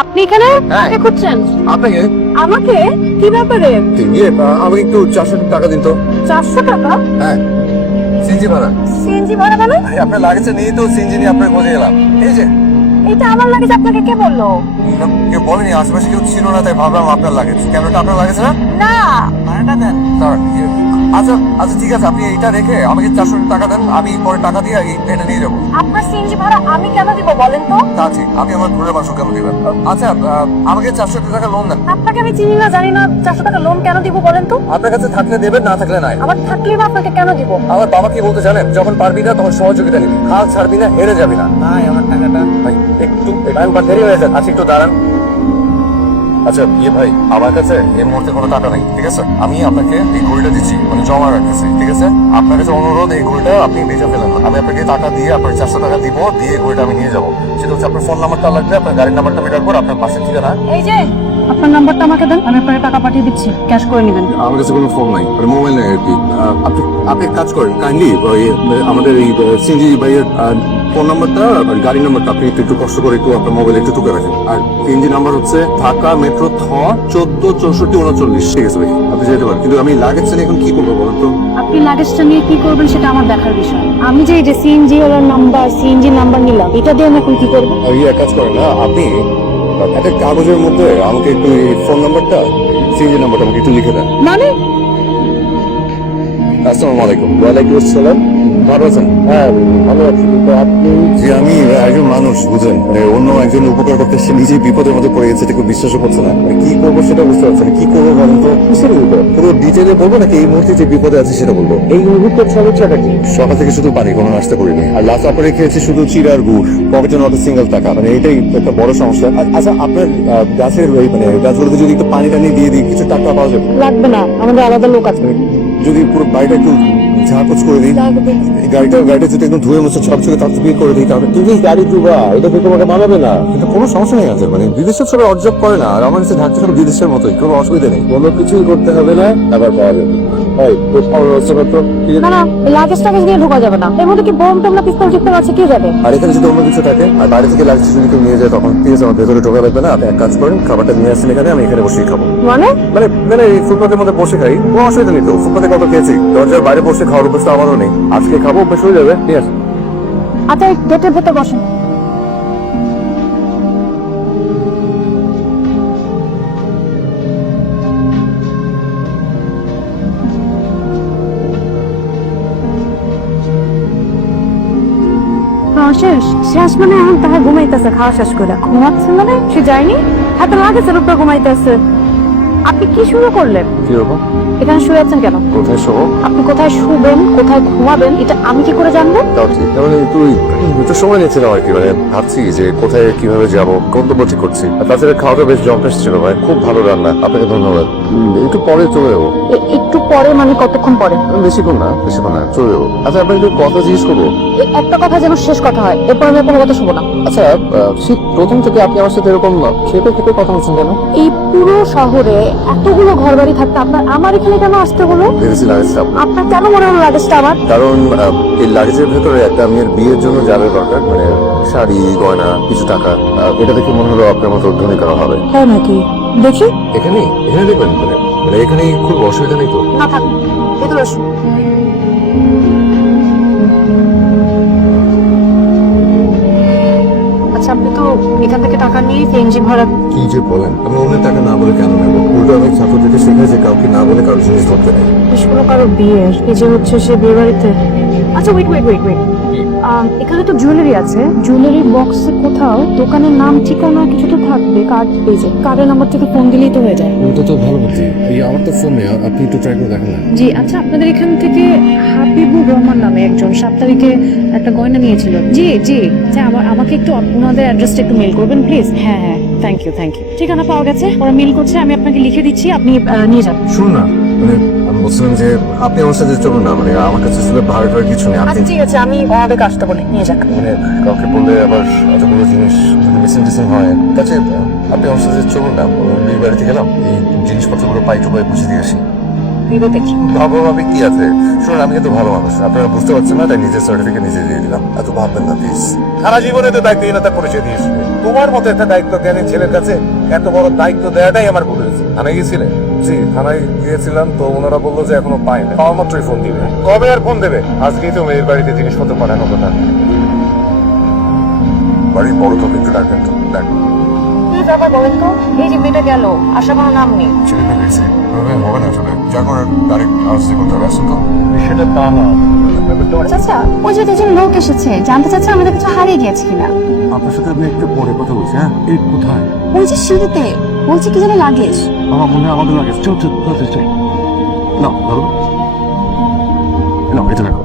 আপনি এখানে কাকে খুঁজছেন? আপনাকে আমাকে? কি ব্যাপারে? আমাকে একটু 400 টাকা দিন তো। 400 টাকা? হ্যাঁ, সিনজি ভাড়া। সিএনজি ভাড়া মানে? আপনার লাগেছে নিয়ে তো সিনজি নিয়ে আপনার খোঁজে এলাম। এই যে এটা আমার লাগেজ, আপনাকে কে বললো? কেউ বলেনি, আশেপাশে কেউ ছিল না, তাই ভাবলাম আপনার লাগেজ। ক্যামেরাটা আপনার লাগেছে না? না। ভাড়াটা দেন স্যার। আচ্ছা আচ্ছা ঠিক আছে, আপনি এটা রেখে আমাকে 400 টাকা দেন, আমি পরে টাকা দিয়ে এটা নিয়ে যাবো। আপনার সিএনজি ভাড়া আমি কেন দিব বলেন তো? তা ঠিক, আপনি আমার ঘুরে বাসন কেন দিবেন? আচ্ছা আমাকে 400 টাকা লোন দেন। আপনাকে আমি চিনি না, জানি না, 400 টাকা লোন কেন দিব বলেন তো? আপনার কাছে থাকলে দেবেন, না থাকলে নাই। আমার থাকলেই বা আপনাকে কেন দিব? আমার বাবা কি বলতে জানেন, যখন পারবি না তখন সহযোগিতা নিবি, হাল ছাড়বি না, হেরে যাবি না। ভাই আমার টাকাটা ভাই একটু দেরি হয়ে যাচ্ছে, আচ্ছা একটু দাঁড়ান। আচ্ছা ভাই, আমার কাছে এই মুহূর্তে কোনো টাকা নেই, ঠিক আছে? আমি আপনাকে এই ঘড়িটা দিচ্ছি, মানে জমা রাখতেছি, ঠিক আছে? আপনার কাছে অনুরোধ, এই ঘড়িটা আপনি বেঁচে ফেলেন না। আমি আপনাকে টাকা দিয়ে আপনার 400 টাকা দিব, দিয়ে ঘড়িটা আমি নিয়ে যাবো। সেটা হচ্ছে আপনার ফোন নাম্বারটা লাগবে, আপনার গাড়ির নাম্বারটা আমি রাখবো, আপনার পাশের ঠিকানা। এই যে আপনার নাম্বারটা আমাকে দেন, আমি আপনাকে টাকা পাঠিয়ে দিচ্ছি, ক্যাশ করে নেবেন। আমার কাছে কোনো ফোন নাই, মোবাইল নেই আর কি। আপনি এক কাজ করেন, কাইন্ডলি আমাদের এই সিনজি ভাইয়ের ফোন নাম্বারটা আর গাড়ির নাম্বারটা আপনি একটু কষ্ট করে একটু আপনার মোবাইলে একটু টুকে রাখেন। আর সিনজি নাম্বার হচ্ছে ঢাকা মেট্রো 14 64 39। ঠিক আছে ভাই, আপনি যেতে পারেন, কিন্তু আমি লাগেজ নিয়ে এখন কি করবো বলেন তো? আপনি লাগেজটা নিয়ে কি করবেন সেটা আমার দেখার বিষয়। আমি যে এই যে সিএনজি ওর নাম্বার, সিএনজি নাম্বার নিলাম, এটা দিয়ে আমি এখন কি করবো? এক কাজ করেন না, আপনি একটা কাগজের মধ্যে আমাকে একটু ফোন নাম্বারটা, সিনজি নাম্বারটা আমাকে একটু লিখে দেন। মানে? আসসালামু আলাইকুম। ওয়ালাইকুম আসসালাম। ভালো আছেন? হ্যাঁ ভালো আছি, কিন্তু আপনি? যে আমি একজন মানুষ, বুঝেন, অন্য একজন উপকার করতে সে নিজেই বিপদের মধ্যে পড়ে গেছে, এটা কেউ বিশ্বাসও করছে না। কি করবো সেটা বুঝতে পারছেন, কি করবো বলেন তো? কিসের বিপদ? পুরো ডিটেলে বলবো নাকি এই মুহূর্তে যে বিপদে আছে সেটা বলবো? এই মুহূর্তে সমস্যাটা কি? সকাল থেকে শুধু পানি, কোনো নাস্তা করিনি, আর লাস্ট আপনারে খেয়েছি শুধু চিড়ার গুড়, পকেটে নট সিঙ্গেল টাকা, মানে এটাই একটা বড় সমস্যা। আচ্ছা আপনার গাছের ওই মানে গাছগুলোতে যদি একটু পানি টানি দিয়ে দিই, কিছু টাকা পাওয়া যাবে? লাগবে না, আমাদের আলাদা লোক আছে। যদি পুরো বাড়িটা একটু ঝাঁকুচ করে দিই, গাড়িটা যদি একদম ধুয়ে মুছে সব থেকে তাড়াতাড়ি করে দিই, তাহলে তুমি গাড়ি ধুবা, এটা তো তোমাকে মানাবে না। কিন্তু কোনো সমস্যা নেই আছে, মানে বিদেশের সবাই অবজার্ভ করে না, আর আমার কাছে ঢাকতে সব বিদেশের মতোই, কোনো অসুবিধা নেই, কোনো কিছুই করতে হবে না, আবার পাওয়া যাবে। না না, লাগেজ টাগেজ নিয়ে ঢোকা যাবে না। এর মধ্যে কি বোম টোম না পিস্তল টিস্তল আছে, কি যাবে? আর এখানে যদি অন্য কিছু থাকে আর বাইরে থেকে লাগছে যদি কেউ নিয়ে যায়, তখন ঠিক আছে, আমার ভেতরে ঢোকা লাগবে না। আপনি এক কাজ করেন, খাবারটা নিয়ে আসেন এখানে, আমি এখানে বসেই খাবো। মানে? মানে মানে এই ফুটপাথের মধ্যে বসে খাই, কোনো অসুবিধা নেই তো। ফুটপাথে কত খেয়েছি, দরজার বাইরে বসে খাওয়ার অভ্যাস তো আমারও নেই, আজকে খাবো, অভ্যাস হয়ে যাবে। ঠিক আছে, আচ্ছা গেটের ভেতর বসেন। খাওয়া শেষ? শেষ মানে এখন তাহা ঘুমাইতেছে, খাওয়া শেষ করে ঘুমাচ্ছে মানে? সে যায়নি, এত লাগেছে উপরে ঘুমাইতেছে। আপনি কি শুরু করলেন? কিরকম? এখানে শুয়ে আছেন কেন? কোথায় শোবো? আপনি কোথায় শুবেন, কোথায় ঘুমাবেন, এটা আমি কি করে জানবো? তাও ঠিক, মানে একটু সময় নিয়েছিলাম আর কি, মানে ভাবছি যে কোথায় কিভাবে যাবো, গন্তব্য ঠিক করছি। আর তাছাড়া খাওয়াটা বেশ জম্পেস ছিল ভাই, খুব ভালো রান্না, আপনাকে ধন্যবাদ। একটু পরে চলে যাবো। একটু পরে মানে কতক্ষণ পরে? বেশিক্ষণ না, চলে যাবো। আচ্ছা আপনাকে একটু কথা জিজ্ঞেস করবো? এই একটা কথা যেন শেষ কথা হয়, এরপর আমি কোনো কথা শুনবো না। আচ্ছা ঠিক প্রথম থেকে আপনি আমার সাথে এরকম খেপে খেপে কথা বলছেন কেন? এই পুরো শহরে এতগুলো ঘর বাড়ি থাকতে আপনার আমার এখানে কেন আসতে হলো? ভেবেছি লাগেজটা আপনার। আপনার কেন মনে হলো লাগেজটা আমার? কারণ এই লাগেজের ভেতরে একটা মেয়ের বিয়ের জন্য যাবে দরকার, মানে শাড়ি গয়না কিছু টাকা, এটা দেখে মনে হলো আপনার মতো ধনী করা হবে। হ্যাঁ নাকি? দেখি। এখানে এখানে দেখবেন, মানে এখানে খুব অসুবিধা নেই তো? না থাক, ভেতরে আসুন। আচ্ছা আপনি তো এখান থেকে টাকা নিয়ে সিএনজি ভাড়া। কি যে বলেন, আমি অন্যের টাকা না বলে কেন নেবো? উল্টো আমি ছাত্রদেরকে শেখাই যে কাউকে না বলে কারো জিনিস ধরতে নেই। কোনো কারো বিয়ের, এই যে হচ্ছে সে বিয়ে বাড়িতে। আচ্ছা ওয়েট ওয়েট ওয়েট ওয়েট, এখানে তো জুয়েলারি আছে, জুয়েলারি বক্সে কোথাও দোকানের নাম ঠিকানা কিছু তো থাকবে, কার্ড পেজে, কার্ডের নাম্বার থেকে ফোন দিলেই তো হয়ে যায়। ওটা তো ভালো বুদ্ধি, এই আমার তো ফোন নেই, আপনি একটু ট্রাই করে দেখেন না। জি আচ্ছা, আপনাদের এখান থেকে হাবিবুর রহমান নামে একজন 7 তারিখে একটা গয়না নিয়েছিল। জি জি, আচ্ছা আমাকে একটু ওনাদের অ্যাড্রেসটা একটু মেল করবেন প্লিজ। হ্যাঁ হ্যাঁ, থ্যাংক ইউ। ঠিকানা পাওয়া গেছে, ওরা মেল করছে, আমি আপনাকে লিখে দিচ্ছি, আপনি নিয়ে যান। শুনুন না, মানে আমি বলছিলাম যে আপনি আমার সাথে চলুন না, মানে আমার কাছে আসলে ভাড়া টাড়া কিছু নেই। আপনি আচ্ছা ঠিক আছে, আমি ওনাদের কাজটা বলে নিয়ে যান। মানে কাউকে বললে আবার এতগুলো জিনিস যদি মিসিং টিসিং হয়, কাছে আপনি আমার সাথে চলুন না, বিয়ে বাড়িতে গেলাম, এই জিনিসপত্রগুলো পাই টু পাই বুঝে দিয়ে আসি। ভেবে দেখি। ভাবাভাবি কি আছে? শুনুন, আমি কিন্তু ভালো মানুষ, আপনারা বুঝতে পারছেন না, তাই নিজের সার্টিফিকেট নিজে দিয়ে দিলাম। এত ভাববেন না প্লিজ। সারা জীবনে তো দায়িত্বহীনতা পরিচয় দিয়েছি। তোমার মতো একটা দায়িত্ব জ্ঞানী ছেলের কাছে এত বড় দায়িত্ব দেওয়াটাই আমার ভুল হয়েছে। থানায় গিয়েছিলেন? জি, থানায় গিয়েছিলাম, তো ওনারা বললো যে এখনো পায়নি, পাওয়া মাত্রই ফোন দিবে। কবে আর ফোন দেবে? আজকেই তো মেয়ের বাড়িতে জিনিসপত্র পাঠানোর কথা। বাড়ির বড় তো একটু ডাকেন তো, দেখ কি ব্যাপার বলেন তো? এই যে মেয়েটা গেল, আশা কোনো নাম নেই। ছেলেটা দেখছি হবে না, আসলে যা করার ডাইরেক্ট আসছে করতে হবে। আসুন তো। সেটা তা না, চাচা, ওই যে দুজন লোক এসেছে, জানতে চাচ্ছে আমাদের কিছু হারিয়ে গিয়েছে কিনা। আপনার সাথে আমি একটু পরে কথা বলছি। হ্যাঁ, এই কোথায়? ওই যে সিঁড়িতে, বলছে কি যেন লাগেজ। আমার মনে হয় আমাদের লাগে। চল চল চল চল। না ধরো না, এটা দেখো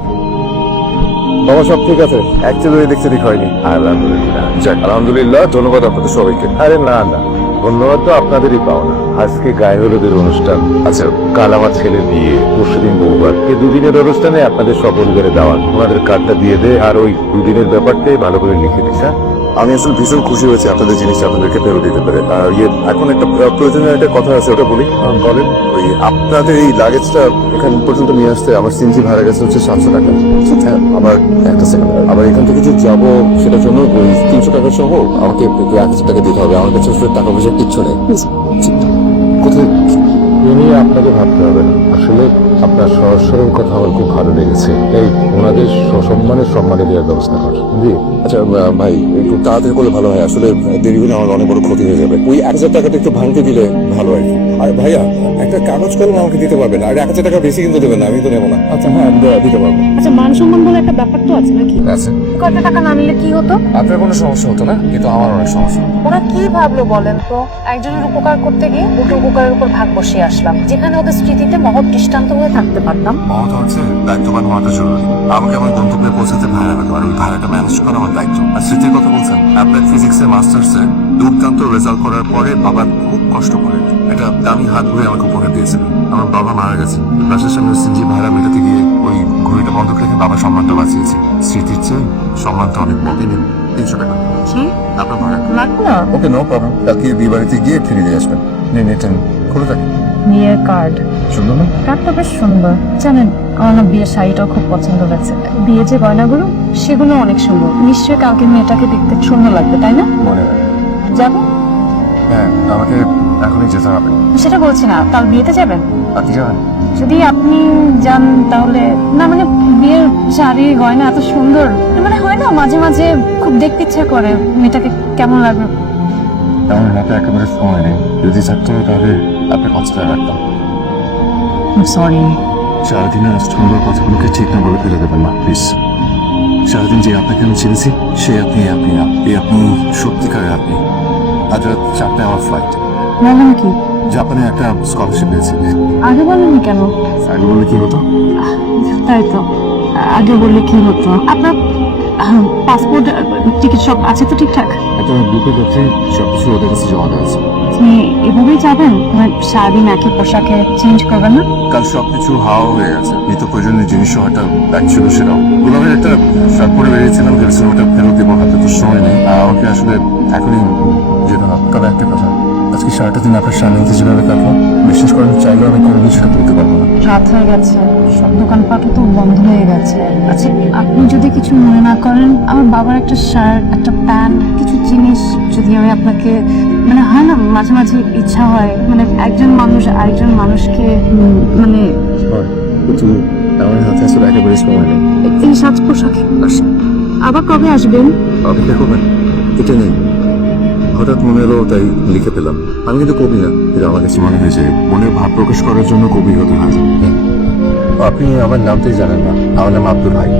বাবা, সব ঠিক আছে। অ্যাকচুয়ালি দেখতে ঠিক হয়নি। আলহামদুলিল্লাহ। যাক, আলহামদুলিল্লাহ, ধন্যবাদ আপনাদের সবাইকে। আরে না না, ধন্যবাদ তো আপনাদেরই পাওনা। আজকে গায়ে হলুদের অনুষ্ঠান, আচ্ছা, কাল আমার ছেলে বিয়ে, পরশুদিন বৌভাত। এই দুদিনের অনুষ্ঠানে আপনাদের সপরিবারে দাওয়াত। ওনাদের কার্ডটা দিয়ে দে, আর ওই দুদিনের ব্যাপারটাই ভালো করে লিখে দিস। হ্যাঁ, আমি আসলে ভীষণ খুশি হয়েছি আপনাদের জিনিসটা আপনাদেরকে ফেরত দিতে পারে। এখন একটা প্রয়োজনীয় একটা কথা আছে, ওটা বলি। বলেন। ওই আপনাদের এই লাগেজটা এখান পর্যন্ত নিয়ে আসতে আমার সিএনজি ভাড়া গেছে হচ্ছে 700 টাকা। হ্যাঁ, আবার একটা সেকেন্ড, আবার এখান থেকে যে যাবো সেটার জন্য ওই 300 টাকা সহ আমাকে 1000 টাকা দিতে হবে। আমার কাছে আসলে টাকা পয়সা কিচ্ছু নেই। কোথায়? এ নিয়ে আপনাকে ভাবতে হবে না। আসলে আপনার সহজ সরল কথা আমার খুব ভালো লেগেছে। এই ওনাদের সম্মানে দেওয়ার ব্যবস্থা কর। জি, আচ্ছা ভাই, একটু তাড়াতাড়ি করলে ভালো হয়। আসলে দেরি হলে আমার অনেক বড় ক্ষতি হয়ে যাবে। ওই 1000 টাকাটা একটু ভাঙতে দিলে ভালো হয়। আর ভাইয়া, একটা কাগজ কলম আমাকে দিতে পারবেন? আর 1000 টাকা বেশি কিন্তু দেবেন না, আমি তো নেবো না। আচ্ছা হ্যাঁ, দিতে পারবো। আচ্ছা, মান সম্মান বলে একটা ব্যাপার তো আছে নাকি? আচ্ছা, কত টাকা না নিলে কি হতো? আপনার কোনো সমস্যা হতো না, কিন্তু আমার অনেক সমস্যা। ওরা কি ভাবলো বলেন তো? একজনের উপকার করতে গিয়ে দুটো উপকারের উপর ভাগ বসিয়ে আসলাম, যেখানে ওদের স্মৃতিতে মহৎ দৃষ্টান্ত হয়ে থাকতে পারতাম। মহৎ হচ্ছে দায়িত্ববান হওয়াটা জরুরি। আমাকে আমার গন্তব্যে পৌঁছাতে ভাড়া লাগলো, আর ওই ভাড়াটা ম্যানেজ করা আমার দায়িত্ব। আর স্মৃতির কথা বলছেন, অ্যাপ্লাইড ফিজিক্সের মাস্টার্সে দুর্দান্ত রেজাল্ট করার পরে বাবা খুব কষ্ট করে একটা দামি হাত ঘুরে আমাকে উপহার দিয়েছিল। আমার বাবা মারা গেছে, বাসার সামনে সিনজি ভাড়া মেটাতে গিয়ে ওই ঘড়িটা বন্ধ রেখে বাবা সম্মানটা বাঁচিয়েছি। স্মৃতির চেয়ে সম্মানটা অনেক বড়। 300 টাকা আপনার ভাড়া লাগবে না? ওকে, নো প্রবলেম। কালকে বিয়ে বাড়িতে গিয়ে ফিরে দিয়ে আসবেন। নিন, এটা খুলে থাকে। বিয়ের কার্ড। সুন্দর না? কার্ডটা বেশ সুন্দর। জানেন, আমার না বিয়ের শাড়িটাও খুব পছন্দ হয়েছে। বিয়ে যে গয়নাগুলো, সেগুলো অনেক সুন্দর। নিশ্চয়ই কালকে মেয়েটাকে দেখতে সুন্দর লাগবে, তাই না? মনে হয়। যাবো? হ্যাঁ, আমাকে এখনই যেতে হবে। সেটা বলছি না, কাল বিয়েতে যাবেন? আপনি যাবেন? যদি আপনি যান তাহলে না, মানে বিয়ের শাড়ি গয়না এত সুন্দর, মানে হয় না মাঝে মাঝে খুব দেখতে ইচ্ছা করে মেয়েটাকে কেমন লাগবে। আমার হাতে একেবারে সময় নেই। যদি থাকতো তাহলে আপনার কনসিডার রাখতাম। সরি। সারাদিনের সুন্দর কথাগুলোকে ঠিক না বলে ফেলে দেবেন না প্লিজ। সারাদিন যে আপনাকে আমি চিনেছি, সে আপনি আপনি সত্যিকারের আপনি। আজ রাত 4টায় আমার ফ্লাইট। বলেন কি? জাপানে একটা স্কলারশিপ পেয়েছি। আগে বলেননি কেন? আগে বললে কি হতো? তাই তো, আগে বললে কি হতো? আপনার পাসপোর্ট টিকিট সব আছে তো ঠিকঠাক? এত গ্রুপে যাচ্ছি, সবকিছু ওদের কাছে জমা দেওয়া আছে। আপনি এভাবেই যাবেন? মানে সারাদিন একই পোশাকে চেঞ্জ করবেন না? কাল সবকিছু হাওয়া হয়ে গেছে। নিত্য প্রয়োজনীয় জিনিস একটা ব্যাগ ছিল, সেটাও গোলামের একটা শার্ট পরে বেরিয়েছিলাম, ভেবেছিলাম ওটা ফেরত দেবো, হাতে তো সময় নেই। আর আমাকে আসলে এখনই যেতে হবে। তবে একটা কথা, আজকে সারাটা দিন আপনার সান্নিধ্যে যেভাবে কাটলো, বিশ্বাস করেন চাইলেও আমি কোনোদিন সেটা বলতে পারবো না। রাত হয়ে গেছে, সব দোকানপাটও তো বন্ধ হয়ে গেছে। আচ্ছা, আপনি যদি কিছু মনে না করেন, আমার বাবার একটা শার্ট, একটা প্যান্ট, কিছু জিনিস যদি আমি আপনাকে, মানে হয় না মাঝে মাঝে ইচ্ছা হয়, মানে একজন মানুষ আরেকজন মানুষকে মানে কিন্তু আমার হাতে আসলে একেবারে সময় নেই। এই সাজ পোশাকে আবার কবে আসবেন? অপেক্ষা করবেন? এটা নেই, হঠাৎ মনে এলো তাই লিখে পেলাম। আমি কিন্তু কবি না, কিন্তু আমার কাছে মনে হয়েছে মনের ভাব প্রকাশ করার জন্য কবি হতে হয়। আপনি আমার নামটাই জানেন না। আমার নাম আব্দুল ভাই।